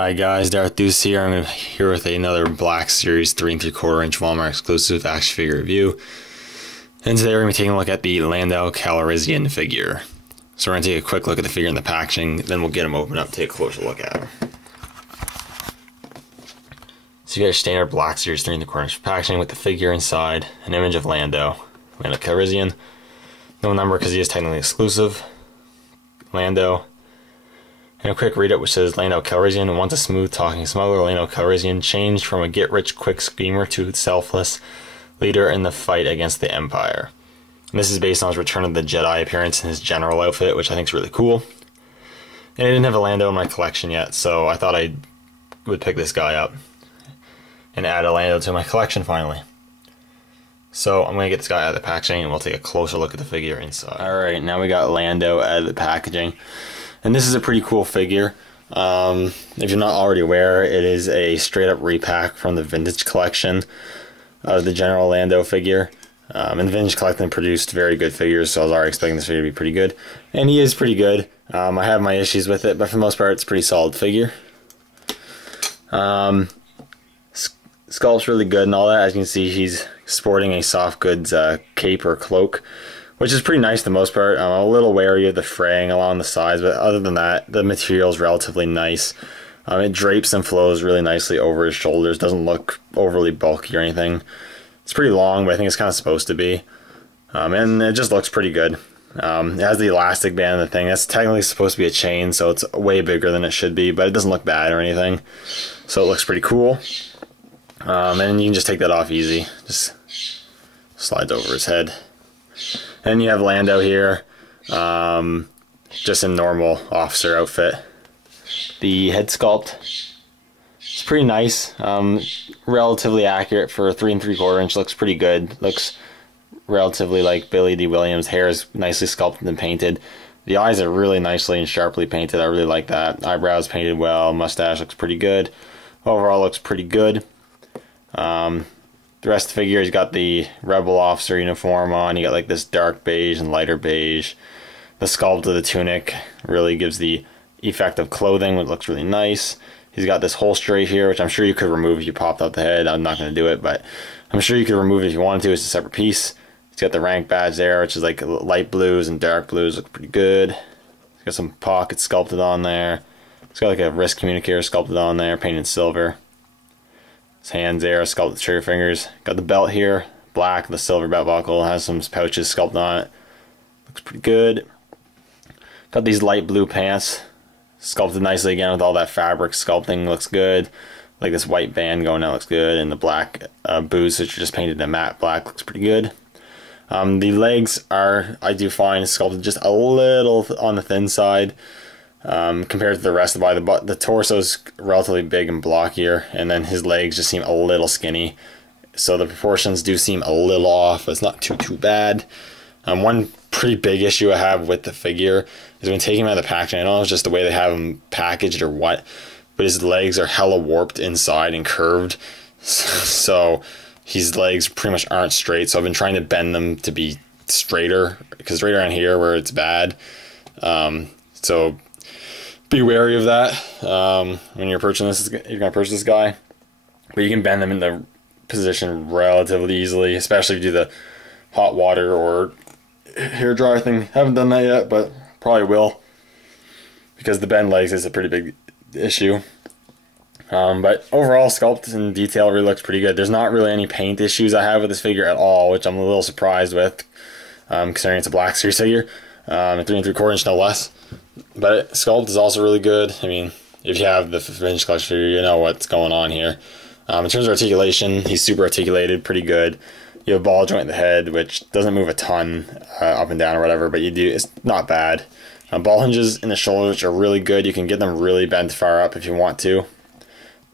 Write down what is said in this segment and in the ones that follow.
Hi guys, Darth Deuce here. I'm here with another Black Series 3 3/4 inch Walmart exclusive action figure review. And today we're going to be taking a look at the Lando Calrissian figure. So we're going to take a quick look at the figure and the packaging, then we'll get him open up, take a closer look at him. So you got your standard Black Series 3 3/4 inch packaging with the figure inside, an image of Lando Calrissian. No number because he is technically exclusive. Lando. And a quick read-up which says, Lando Calrissian, once a smooth-talking smuggler, Lando Calrissian changed from a get-rich-quick schemer to selfless leader in the fight against the Empire. And this is based on his Return of the Jedi appearance in his general outfit, which I think is really cool. And I didn't have a Lando in my collection yet, so I thought I would pick this guy up and add a Lando to my collection finally. So I'm going to get this guy out of the packaging and we'll take a closer look at the figure inside. Alright, now we got Lando out of the packaging. And this is a pretty cool figure. If you're not already aware, it is a straight up repack from the Vintage Collection of the General Lando figure. And the Vintage Collection produced very good figures, so I was already expecting this figure to be pretty good. And he is pretty good. I have my issues with it, but for the most part it's a pretty solid figure. Sculpt's really good and all that. As you can see, he's sporting a soft goods cape or cloak, which is pretty nice for the most part. I'm a little wary of the fraying along the sides, but other than that, the material is relatively nice. It drapes and flows really nicely over his shoulders. Doesn't look overly bulky or anything. It's pretty long, but I think it's kind of supposed to be. And it just looks pretty good. It has the elastic band and the thing. That's technically supposed to be a chain, so it's way bigger than it should be, but it doesn't look bad or anything. So it looks pretty cool. And you can just take that off easy. Just slides over his head. And you have Lando here, just in normal officer outfit. The head sculpt is pretty nice, relatively accurate for a 3 3/4 inch. Looks pretty good. Looks relatively like Billy D. Williams. Hair is nicely sculpted and painted. The eyes are really nicely and sharply painted. I really like that. Eyebrows painted well. Mustache looks pretty good. Overall looks pretty good. The rest of the figure, he's got the Rebel officer uniform on. You got like this dark beige and lighter beige. The sculpt of the tunic really gives the effect of clothing, which looks really nice. He's got this holster right here, which I'm sure you could remove if you popped out the head. I'm not going to do it, but I'm sure you could remove it if you wanted to. It's a separate piece. He's got the rank badge there, which is like light blues and dark blues. Look pretty good. He's got some pockets sculpted on there. He's got like a wrist communicator sculpted on there, painted silver. His hands there, sculpted trigger fingers. Got the belt here, black, the silver belt buckle, has some pouches sculpted on it. Looks pretty good. Got these light blue pants, sculpted nicely again with all that fabric sculpting, looks good. Like this white band going out looks good, and the black boots, which are just painted in matte black, looks pretty good. The legs are, I do find, sculpted just a little on the thin side. Compared to the rest of the body, the torso is relatively big and blockier, and then his legs just seem a little skinny. So the proportions do seem a little off. It's not too bad. One pretty big issue I have with the figure is when taking him out of the packaging. I don't know if it's just the way they have him packaged or what, but his legs are hella warped inside and curved. So his legs pretty much aren't straight. So I've been trying to bend them to be straighter, because right around here where it's bad. So be wary of that when you're purchasing this. You're gonna purchase this guy, but you can bend them in the position relatively easily, especially if you do the hot water or hair dryer thing. Haven't done that yet, but probably will, because the bend legs is a pretty big issue. But overall, sculpt and detail really looks pretty good. There's not really any paint issues I have with this figure at all, which I'm a little surprised with, considering it's a Black Series figure, a 3 3/4 inch no less. But sculpt is also really good. I mean, if you have the Vintage Collection figure, you know what's going on here. In terms of articulation, he's super articulated, pretty good. You have a ball joint in the head, which doesn't move a ton up and down or whatever, but you do. It's not bad. Ball hinges in the shoulders are really good. You can get them really bent far up if you want to.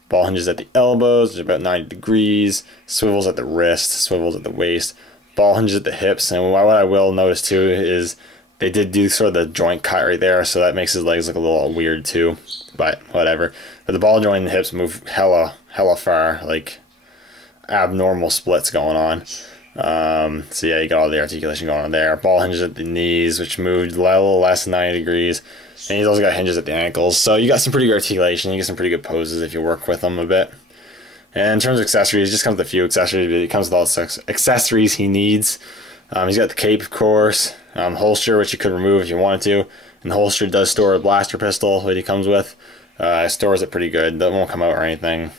Ball hinges at the elbows, which are about 90 degrees. Swivels at the wrist, swivels at the waist. Ball hinges at the hips. And what I will notice too is they did do sort of the joint cut right there, so that makes his legs look a little weird too, but whatever. But the ball joint and the hips move hella far, like abnormal splits going on. So yeah, you got all the articulation going on there. Ball hinges at the knees, which moved a little less than 90 degrees. And he's also got hinges at the ankles. So you got some pretty good articulation. You get some pretty good poses if you work with them a bit. And in terms of accessories, it just comes with a few accessories, but it comes with all the accessories he needs. He's got the cape, of course, holster, which you could remove if you wanted to. And the holster does store a blaster pistol that he comes with. It stores it pretty good. That won't come out or anything.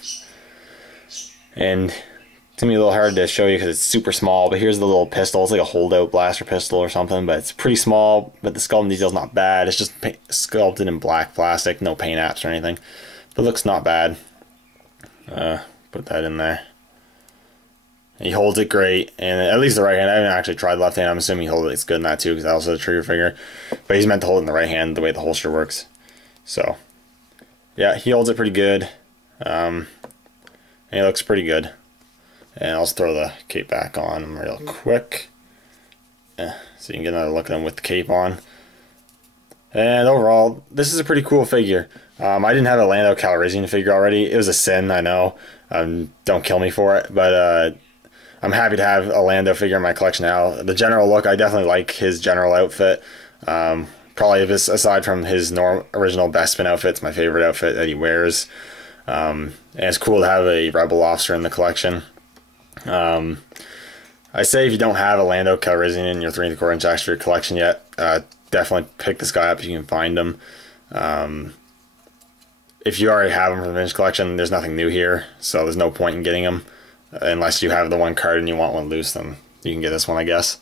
And it's going to be a little hard to show you because it's super small, but here's the little pistol. It's like a holdout blaster pistol or something, but it's pretty small, but the sculpting detail's not bad. It's just sculpted in black plastic, no paint apps or anything. But it looks not bad. Put that in there. He holds it great, and at least the right hand. I haven't actually tried left hand. I'm assuming he holds it's good in that too, because that also has a trigger finger. But he's meant to hold it in the right hand the way the holster works. So, yeah, he holds it pretty good. And he looks pretty good. And I'll just throw the cape back on him real quick. So you can get another look at him with the cape on. And overall, this is a pretty cool figure. I didn't have a Lando Calrissian figure already. It was a sin, I know. Don't kill me for it. But I'm happy to have a Lando figure in my collection now. The general look, I definitely like his general outfit. Probably aside from his original Bespin outfit, it's my favorite outfit that he wears. And it's cool to have a Rebel officer in the collection. I say if you don't have a Lando Calrissian in your 3 1/4 inch action figure collection yet, definitely pick this guy up if you can find him. If you already have him from the vintage collection, there's nothing new here, so there's no point in getting him unless you have the one card and you want one loose. Then you can get this one, I guess.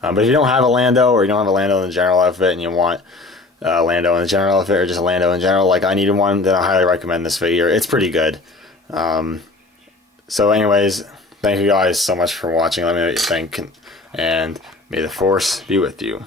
But if you don't have a Lando, or you don't have a Lando in the general outfit and you want Lando in the general outfit, or just a Lando in general, like I needed one, then I highly recommend this figure. It's pretty good. So anyways, thank you guys so much for watching. Let me know what you think, and may the Force be with you.